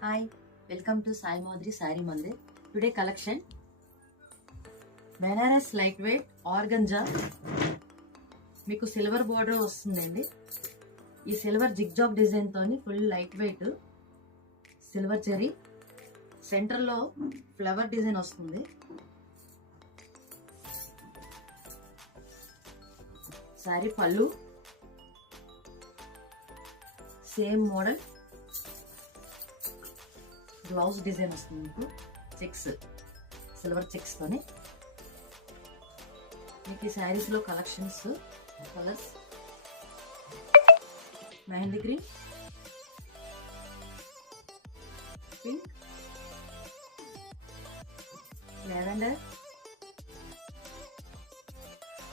Hi, welcome to Sai Madhuri sari mandir. Today collection Banaras light weight organza, మీకు silver border వస్తుందండి. ఈ silver zigzag design తోని full light weight silver zari, సెంటర్లో flower design వస్తుంది. శారీ పళ్ళు సేమ్ మోడల్, బ్లౌజ్ డిజైన్ వస్తుంది. మీకు చెక్స్, సిల్వర్ చెక్స్ తోని మీకు ఈ శారీస్ లో collections colours mehndi green, pink, lavender,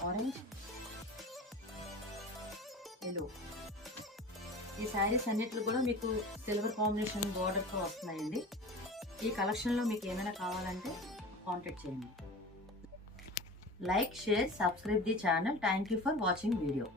orange, yellow. ఈ శారీస్ అన్నిట్లో కూడా మీకు సిల్వర్ కాంబినేషన్ బార్డర్తో వస్తున్నాయండి. ఈ కలెక్షన్లో మీకు ఏమైనా కావాలంటే కాంటాక్ట్ చేయండి. Like, share, subscribe the channel. Thank you for watching video.